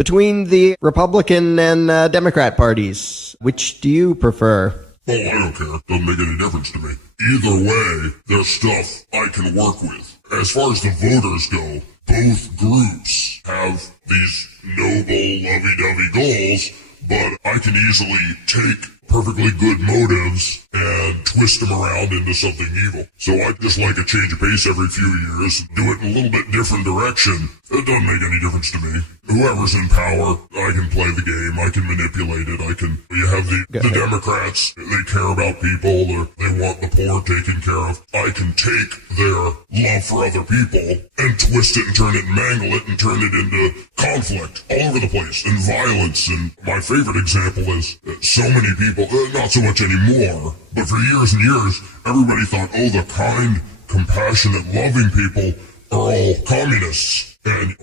Between the Republican and Democrat parties, which do you prefer? Oh, I don't care. Doesn't make any difference to me. Either way, there's stuff I can work with. As far as the voters go, both groups have these noble, lovey-dovey goals, but I can easily take perfectly good motives and twist them around into something evil. So I just like a change of pace every few years, do it in a little bit different direction. It doesn't make any difference to me. Whoever's in power, I can play the game, I can manipulate it, you have the Democrats, they care about people, they want the poor taken care of. I can take their love for other people and twist it and turn it and mangle it and turn it into conflict all over the place and violence. And my favorite example is that so many people, not so much anymore, but for years and years, everybody thought, oh, the kind, compassionate, loving people are all communists. And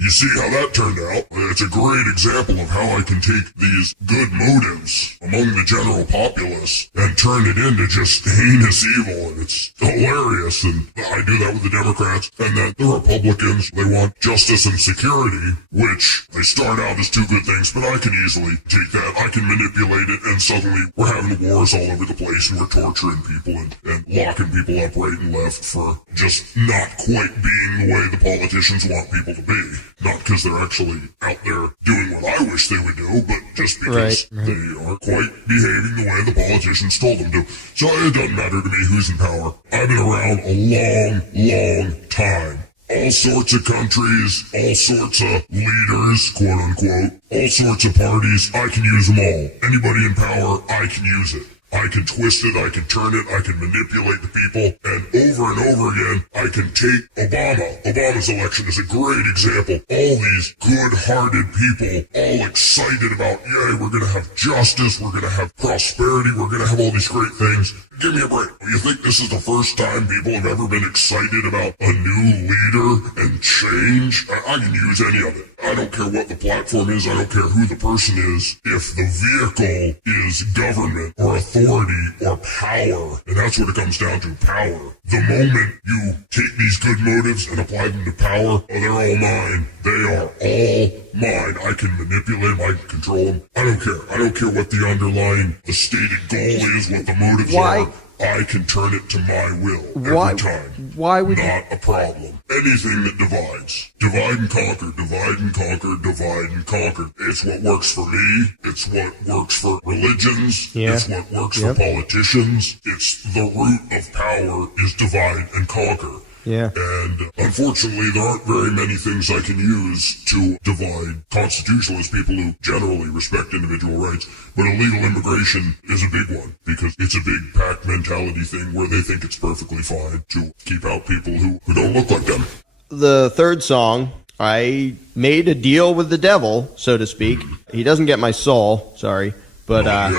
you see how that turned out. It's a great example of how I can take these good motives among the general populace and turn it into just heinous evil, and it's hilarious. And I do that with the Democrats. And then the Republicans, they want justice and security, which they start out as two good things, but I can easily take that. I can manipulate it, and suddenly we're having wars all over the place, and we're torturing people and locking people up right and left for just not quite being the way the politicians want people to be. Not because they're actually out there doing what I wish they would do, but just because they aren't quite behaving the way the politicians told them to. So it doesn't matter to me who's in power. I've been around a long, long time. All sorts of countries, all sorts of leaders, quote unquote, all sorts of parties. I can use them all. Anybody in power, I can use it. I can twist it, I can turn it, I can manipulate the people, and over again, I can take Obama. Obama's election is a great example. All these good-hearted people, all excited about, yay, we're gonna have justice, we're gonna have prosperity, we're gonna have all these great things. Give me a break. You think this is the first time people have ever been excited about a new leader and change? I can use any of it. I don't care what the platform is. I don't care who the person is. If the vehicle is government or authority or power, and that's what it comes down to, power. The moment you take these good motives and apply them to power, they're all mine. They are all mine. I can manipulate them. I can control them. I don't care. I don't care what the underlying, the stated goal is, what the motives are. I can turn it to my will every time. Why would Not a problem. Anything that divides. Divide and conquer, divide and conquer, divide and conquer. It's what works for me. It's what works for religions. Yeah. It's what works for politicians. It's the root of power is divide and conquer. Yeah. And unfortunately, there aren't very many things I can use to divide constitutionalist people who generally respect individual rights. But illegal immigration is a big one because it's a big pack mentality thing where they think it's perfectly fine to keep out people who don't look like them. The third song, I made a deal with the devil, so to speak. He doesn't get my soul, sorry. But not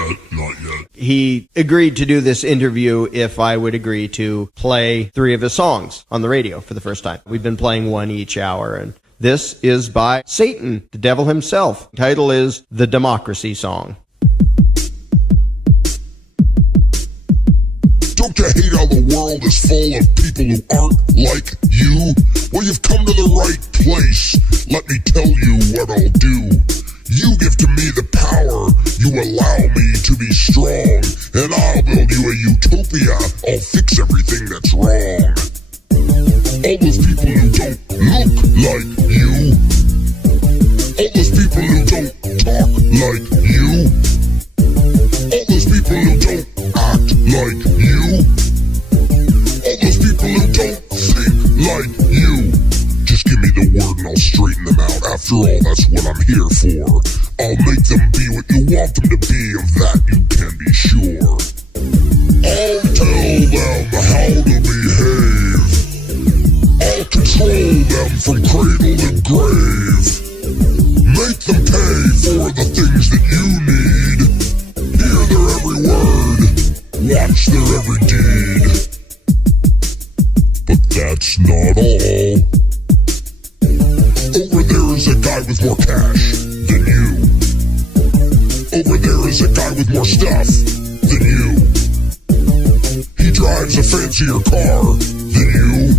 yet. He agreed to do this interview if I would agree to play 3 of his songs on the radio for the first time. We've been playing one each hour, and this is by Satan, the devil himself. The title is The Democracy Song. Don't you hate how the world is full of people who aren't like you? Well, you've come to the right place. Let me tell you what I'll do. You give to me the power, you allow me to be strong, and I'll build you a utopia, I'll fix everything that's wrong. All those people who don't look like you, all those people who don't talk like you, all those people who don't act like you, all those people who don't think like you. Just give me the word and I'll straighten them out. After all, that's what I'm here for. I'll make them be what you want them to be, of that you can be sure. I'll tell them how to behave. I'll control them from cradle to grave. Make them pay for the things that you need. Hear their every word. Watch their every deed. But that's not all. Over there is a guy with more cash than you. Over there is a guy with more stuff than you. He drives a fancier car than you.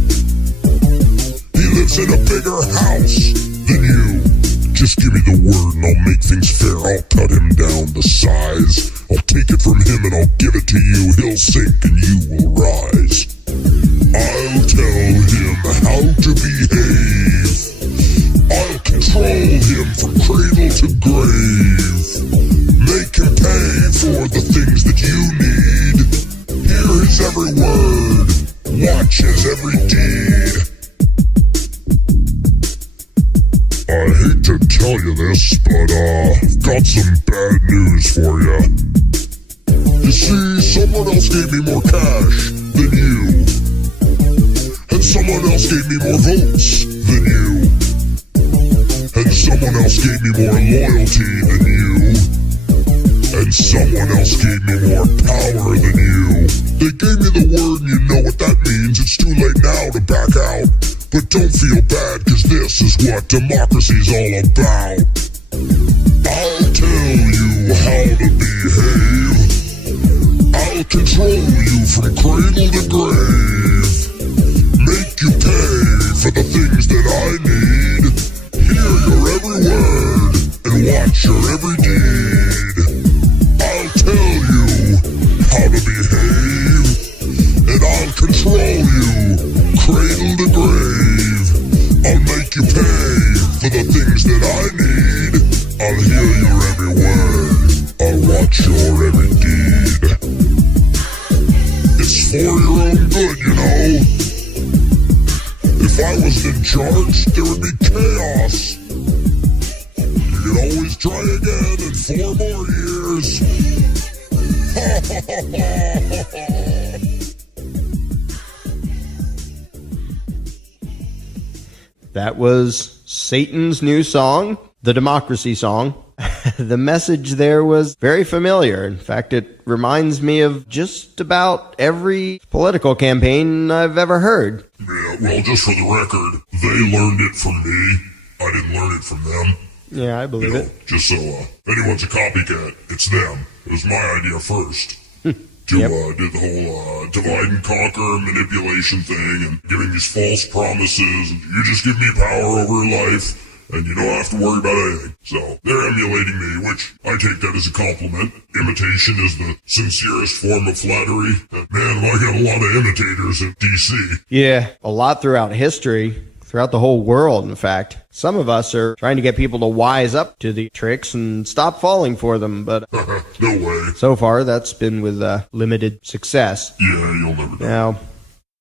He lives in a bigger house than you. Just give me the word and I'll make things fair. I'll cut him down to size. I'll take it from him and I'll give it to you. He'll sink and you will rise. I'll tell him how to behave. I'll control him from cradle to grave. Make him pay for the things that you need. Hear his every word. Watch his every deed. I hate to tell you this, but I've got some bad news for you. You see, someone else gave me more cash than you. And someone else gave me more votes than you. And someone else gave me more loyalty than you. And someone else gave me more power than you. They gave me the word and you know what that means. It's too late now to back out. But don't feel bad, cause this is what democracy's all about. I'll tell you how to behave. I'll control you from cradle to grave. Make you pay for the things that I need. Hear your every word and watch your every deed. I'll tell you how to behave. And I'll control you cradle to grave. I'll make you pay for the things that I need. I'll hear your every word. I'll watch your every deed. It's for your own good, you know. If I was in charge, there would be chaos. You could always try again in 4 more years. That was Satan's new song, the Democracy Song. The message there was very familiar. In fact, it reminds me of just about every political campaign I've ever heard. Yeah, well, just for the record, they learned it from me. I didn't learn it from them. Yeah, I believe it. Just so if anyone's a copycat, it's them. It was my idea first. To do the whole divide and conquer manipulation thing and giving these false promises. And you just give me power over life and you don't have to worry about anything. So they're emulating me, which I take that as a compliment. Imitation is the sincerest form of flattery. Man, I got a lot of imitators in D.C. Yeah, a lot throughout history. Throughout the whole world, in fact. Some of us are trying to get people to wise up to the tricks and stop falling for them, but no way. So far, that's been with limited success. Yeah, you'll never know.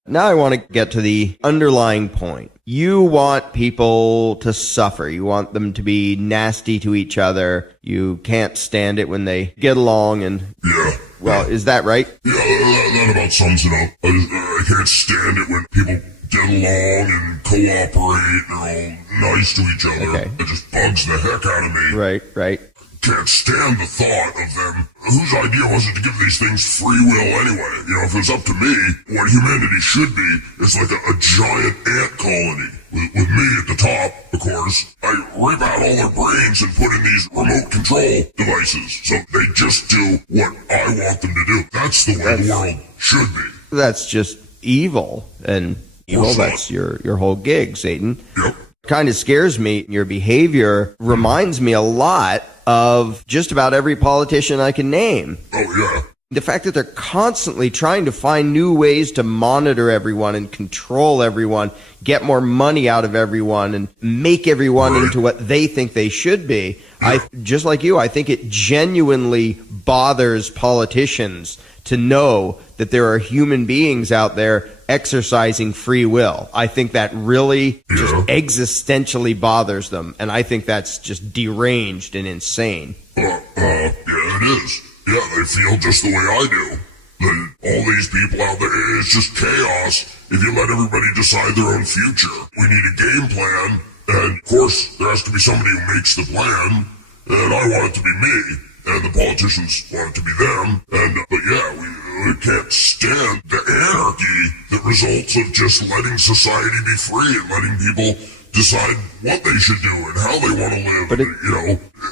Now I want to get to the underlying point. You want people to suffer. You want them to be nasty to each other. You can't stand it when they get along and... Yeah. Well, is that right? Yeah, that about sums it up. I can't stand it when people get along and cooperate and are all nice to each other. Okay. It just bugs the heck out of me. Right. Can't stand the thought of them. Whose idea was it to give these things free will anyway? You know, if it was up to me, what humanity should be is like a giant ant colony. With me at the top, of course. I rip out all their brains and put in these remote control devices. So they just do what I want them to do. That's the way the world should be. That's just evil. And evil, that's your whole gig, Satan. Yep. Kind of scares me. Your behavior reminds me a lot of just about every politician I can name. Oh, yeah. The fact that they're constantly trying to find new ways to monitor everyone and control everyone, get more money out of everyone, and make everyone into what they think they should be. Yeah. Just like you, I think it genuinely bothers politicians to know that there are human beings out there exercising free will. I think that really just existentially bothers them, and I think that's just deranged and insane. Yeah, it is. Yeah, they feel just the way I do. All these people out there, it's just chaos if you let everybody decide their own future. We need a game plan, and of course, there has to be somebody who makes the plan, and I want it to be me, and the politicians want it to be them, but yeah, we can't stand the anarchy that results of just letting society be free and letting people decide what they should do and how they want to live. But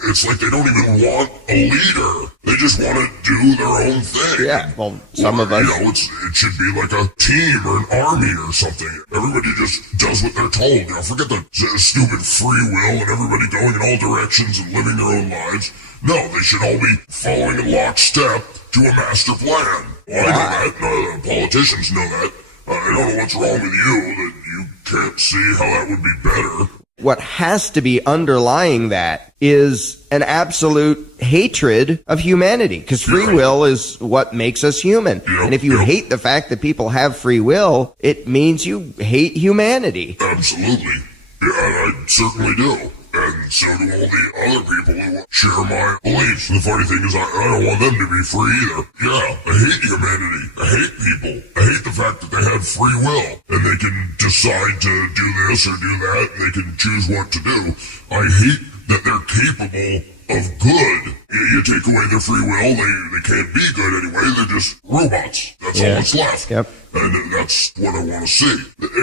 It's like they don't even want a leader. They just want to do their own thing. Yeah, well, some of us... it should be like a team or an army or something. Everybody just does what they're told. Forget the stupid free will and everybody going in all directions and living their own lives. No, they should all be following in lockstep to a master plan. Well, I know that. Politicians know that. I don't know what's wrong with you, that you can't see how that would be better. What has to be underlying that is an absolute hatred of humanity, because free will is what makes us human. And if you hate the fact that people have free will, it means you hate humanity. Absolutely. Yeah, I certainly do. And so do all the other people who share my beliefs. The funny thing is I don't want them to be free either. Yeah, I hate humanity. I hate people. I hate the fact that they have free will and they can decide to do this or do that and they can choose what to do. I hate that they're capable of good. You take away their free will, they can't be good anyway. They're just robots. That's all that's left. Yep. And that's what I want to see.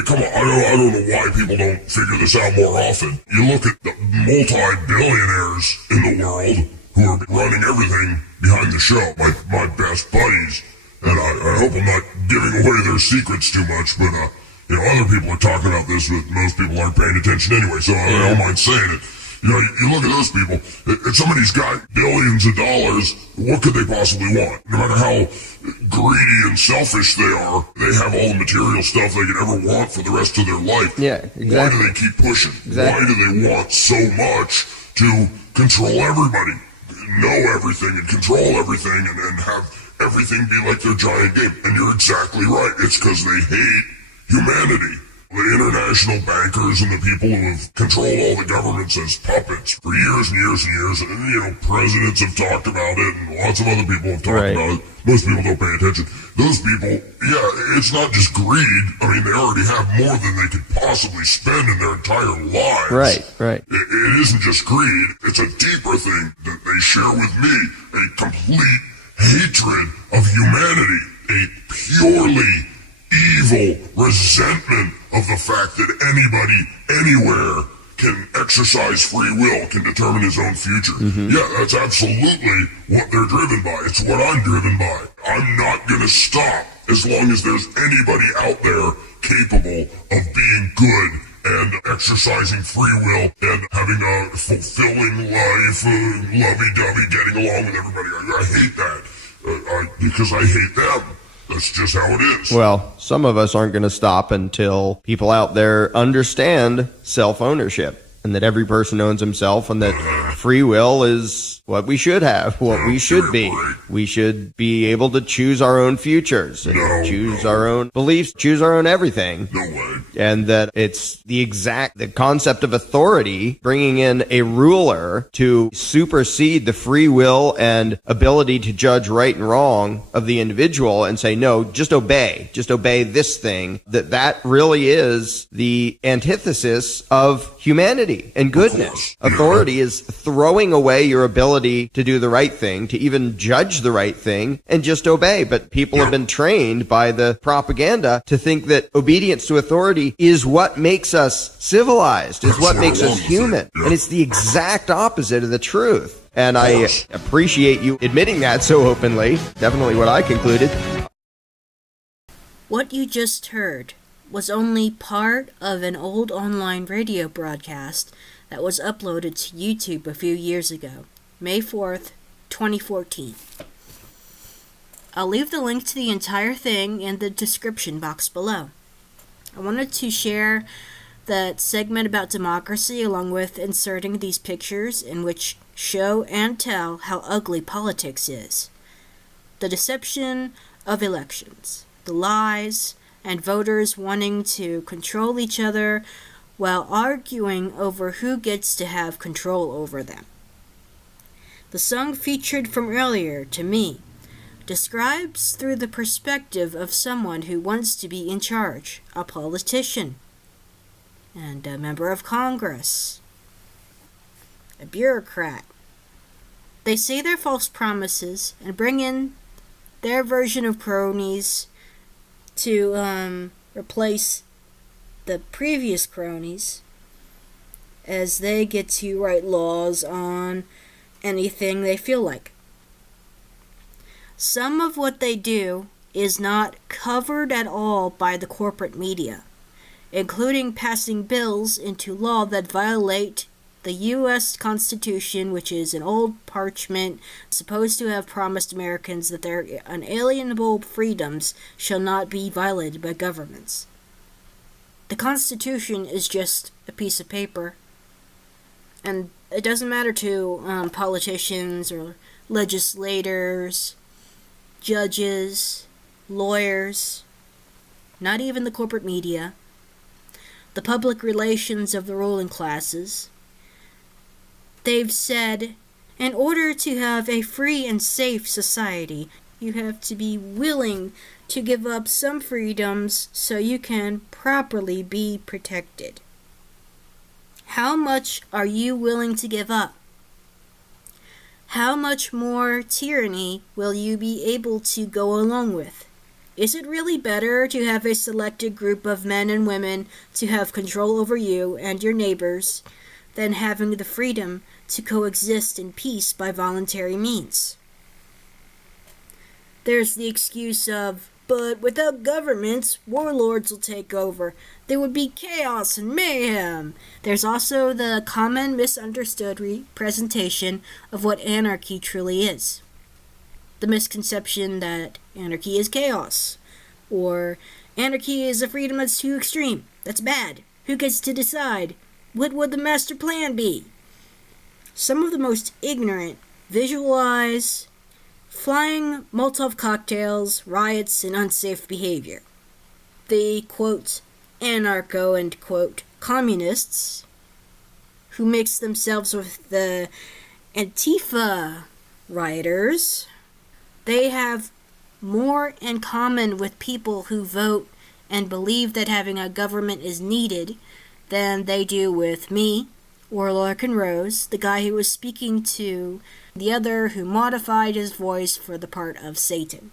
Come on, I don't know why people don't figure this out more often. You look at the multi-billionaires in the world who are running everything behind the show, my best buddies. And I hope I'm not giving away their secrets too much, but other people are talking about this, but most people aren't paying attention anyway, so I don't mind saying it. You look at those people, if somebody's got billions of dollars, what could they possibly want? No matter how greedy and selfish they are, they have all the material stuff they could ever want for the rest of their life. Yeah, exactly. Why do they keep pushing? Exactly. Why do they want so much to control everybody, know everything and control everything and have everything be like their giant game? And you're exactly right. It's because they hate humanity. The international bankers and the people who have controlled all the governments as puppets for years and years and years. And, presidents have talked about it and lots of other people have talked about it. Most people don't pay attention. Those people, it's not just greed. I mean, they already have more than they could possibly spend in their entire lives. Right. It isn't just greed. It's a deeper thing that they share with me. A complete hatred of humanity. A purely evil resentment of the fact that anybody, anywhere, can exercise free will, can determine his own future. Yeah, that's absolutely what they're driven by. It's what I'm driven by. I'm not going to stop as long as there's anybody out there capable of being good and exercising free will and having a fulfilling life, lovey-dovey, getting along with everybody. I hate that because I hate them. That's just how it is. Well, some of us aren't going to stop until people out there understand self-ownership and that every person owns himself and that free will is what we should have, what we should be. We should be able to choose our own futures and choose our own beliefs, choose our own everything. No way. And that it's the concept of authority, bringing in a ruler to supersede the free will and ability to judge right and wrong of the individual and say, no, just obey this thing, that really is the antithesis of humanity and goodness. Authority is throwing away your ability to do the right thing, to even judge the right thing, and just obey. But people have been trained by the propaganda to think that obedience to authority is what makes us civilized, is what makes us human. And it's the exact opposite of the truth. And I appreciate you admitting that so openly. Definitely what I concluded. What you just heard was only part of an old online radio broadcast that was uploaded to YouTube a few years ago, May 4th, 2014. I'll leave the link to the entire thing in the description box below. I wanted to share that segment about democracy along with inserting these pictures in which show and tell how ugly politics is. The deception of elections, the lies, and voters wanting to control each other while arguing over who gets to have control over them. The song featured from earlier, To Me, describes through the perspective of someone who wants to be in charge, a politician, and a member of Congress, a bureaucrat. They say their false promises and bring in their version of cronies to replace the previous cronies as they get to write laws on anything they feel like. Some of what they do is not covered at all by the corporate media, including passing bills into law that violate the U.S. Constitution, which is an old parchment supposed to have promised Americans that their unalienable freedoms shall not be violated by governments. The Constitution is just a piece of paper, and it doesn't matter to politicians or legislators, judges, lawyers, not even the corporate media, the public relations of the ruling classes. They've said, in order to have a free and safe society, you have to be willing to give up some freedoms so you can properly be protected. How much are you willing to give up? How much more tyranny will you be able to go along with? Is it really better to have a selected group of men and women to have control over you and your neighbors than having the freedom to coexist in peace by voluntary means? There's the excuse of, but without governments, warlords will take over. There would be chaos and mayhem. There's also the common misunderstood representation of what anarchy truly is. The misconception that anarchy is chaos, or anarchy is a freedom that's too extreme, that's bad. Who gets to decide? What would the master plan be? Some of the most ignorant visualize flying Molotov cocktails, riots, and unsafe behavior. The, quote, anarcho and, quote, communists, who mix themselves with the Antifa rioters, they have more in common with people who vote and believe that having a government is needed than they do with me, or Larkin Rose, the guy who was speaking to the other who modified his voice for the part of Satan.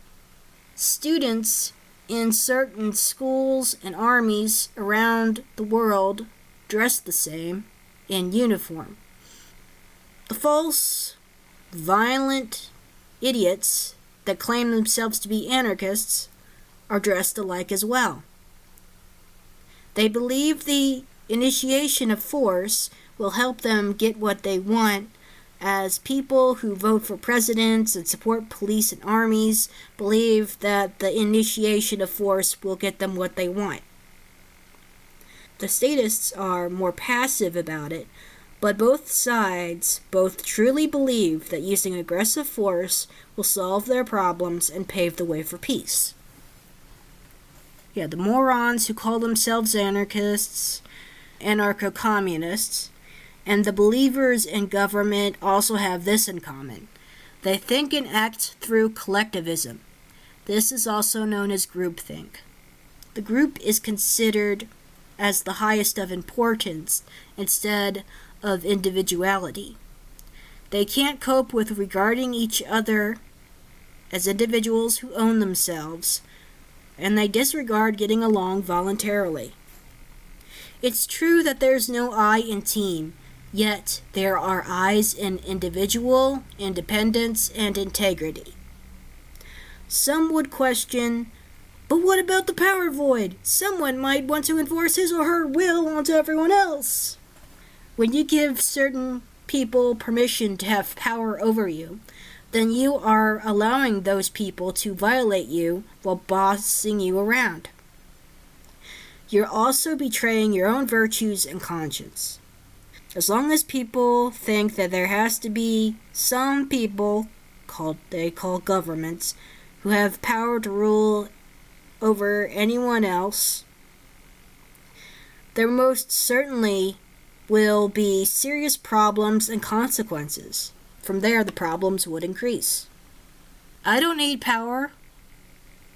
Students in certain schools and armies around the world dress the same in uniform. The false, violent idiots that claim themselves to be anarchists are dressed alike as well. They believe the initiation of force will help them get what they want, as people who vote for presidents and support police and armies believe that the initiation of force will get them what they want. The statists are more passive about it, but both sides both truly believe that using aggressive force will solve their problems and pave the way for peace. Yeah, the morons who call themselves anarchists, anarcho-communists, and the believers in government also have this in common. They think and act through collectivism. This is also known as groupthink. The group is considered as the highest of importance instead of individuality. They can't cope with regarding each other as individuals who own themselves, and they disregard getting along voluntarily. It's true that there's no I in team, yet there are I's in individual, independence, and integrity. Some would question, but what about the power void? Someone might want to enforce his or her will onto everyone else. When you give certain people permission to have power over you, then you are allowing those people to violate you while bossing you around. You're also betraying your own virtues and conscience. As long as people think that there has to be some people, they call governments, who have power to rule over anyone else, there most certainly will be serious problems and consequences. From there, the problems would increase. I don't need power.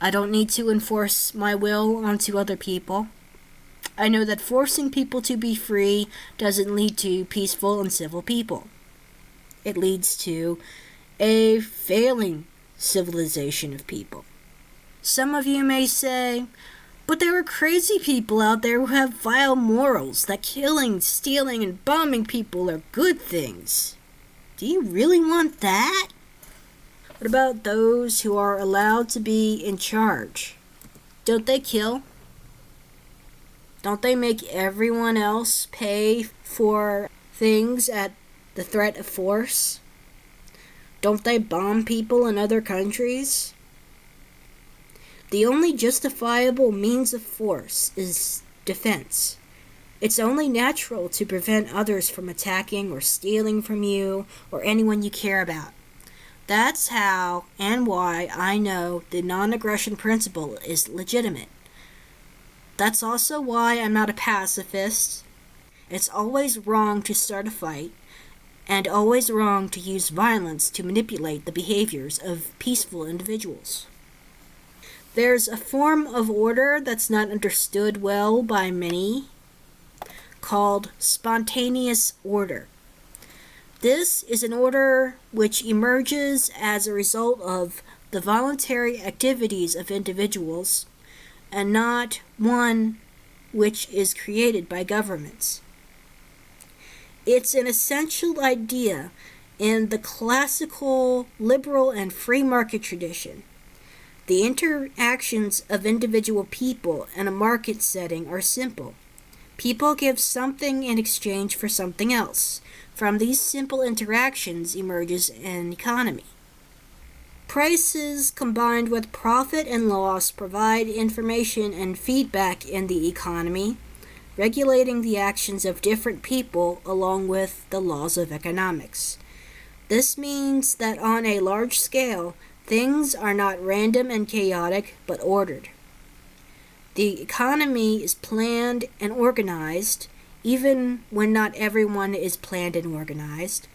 I don't need to enforce my will onto other people. I know that forcing people to be free doesn't lead to peaceful and civil people. It leads to a failing civilization of people. Some of you may say, but there are crazy people out there who have vile morals, that killing, stealing, and bombing people are good things. Do you really want that? What about those who are allowed to be in charge? Don't they kill? Don't they make everyone else pay for things at the threat of force? Don't they bomb people in other countries? The only justifiable means of force is defense. It's only natural to prevent others from attacking or stealing from you or anyone you care about. That's how and why I know the non-aggression principle is legitimate. That's also why I'm not a pacifist. It's always wrong to start a fight, and always wrong to use violence to manipulate the behaviors of peaceful individuals. There's a form of order that's not understood well by many, called spontaneous order. This is an order which emerges as a result of the voluntary activities of individuals, and not one which is created by governments. It's an essential idea in the classical, liberal, and free market tradition. The interactions of individual people in a market setting are simple. People give something in exchange for something else. From these simple interactions emerges an economy. Prices combined with profit and loss provide information and feedback in the economy, regulating the actions of different people along with the laws of economics. This means that on a large scale, things are not random and chaotic, but ordered. The economy is planned and organized, even when not everyone is planned and organized.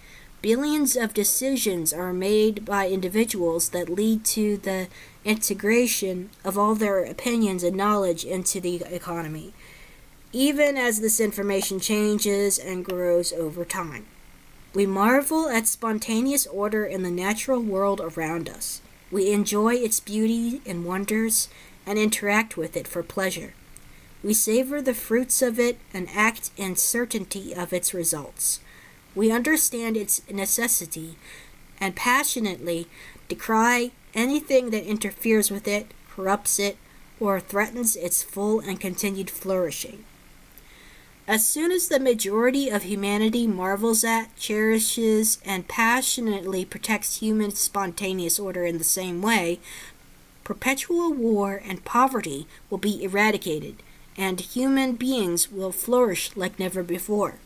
Billions of decisions are made by individuals that lead to the integration of all their opinions and knowledge into the economy, even as this information changes and grows over time. We marvel at spontaneous order in the natural world around us. We enjoy its beauty and wonders and interact with it for pleasure. We savor the fruits of it and act in certainty of its results. We understand its necessity and passionately decry anything that interferes with it, corrupts it, or threatens its full and continued flourishing. As soon as the majority of humanity marvels at, cherishes, and passionately protects human spontaneous order in the same way, perpetual war and poverty will be eradicated, and human beings will flourish like never before.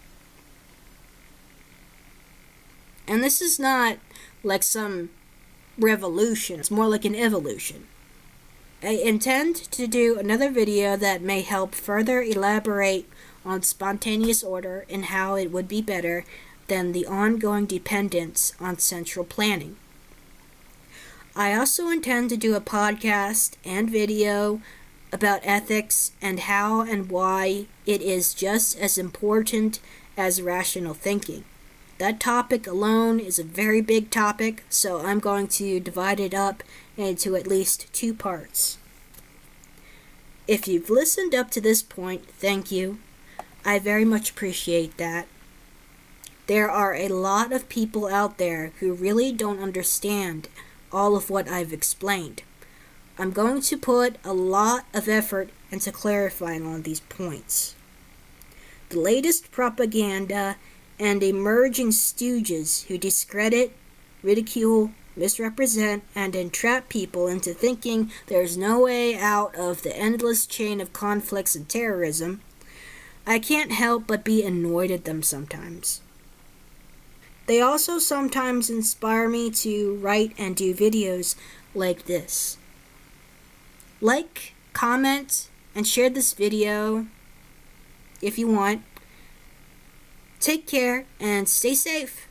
And this is not like some revolution, it's more like an evolution. I intend to do another video that may help further elaborate on spontaneous order and how it would be better than the ongoing dependence on central planning. I also intend to do a podcast and video about ethics and how and why it is just as important as rational thinking. That topic alone is a very big topic, so I'm going to divide it up into at least 2 parts. If you've listened up to this point, thank you. I very much appreciate that. There are a lot of people out there who really don't understand all of what I've explained. I'm going to put a lot of effort into clarifying on these points. The latest propaganda and emerging stooges who discredit, ridicule, misrepresent, and entrap people into thinking there's no way out of the endless chain of conflicts and terrorism, I can't help but be annoyed at them sometimes. They also sometimes inspire me to write and do videos like this. Like, comment, and share this video if you want. Take care and stay safe.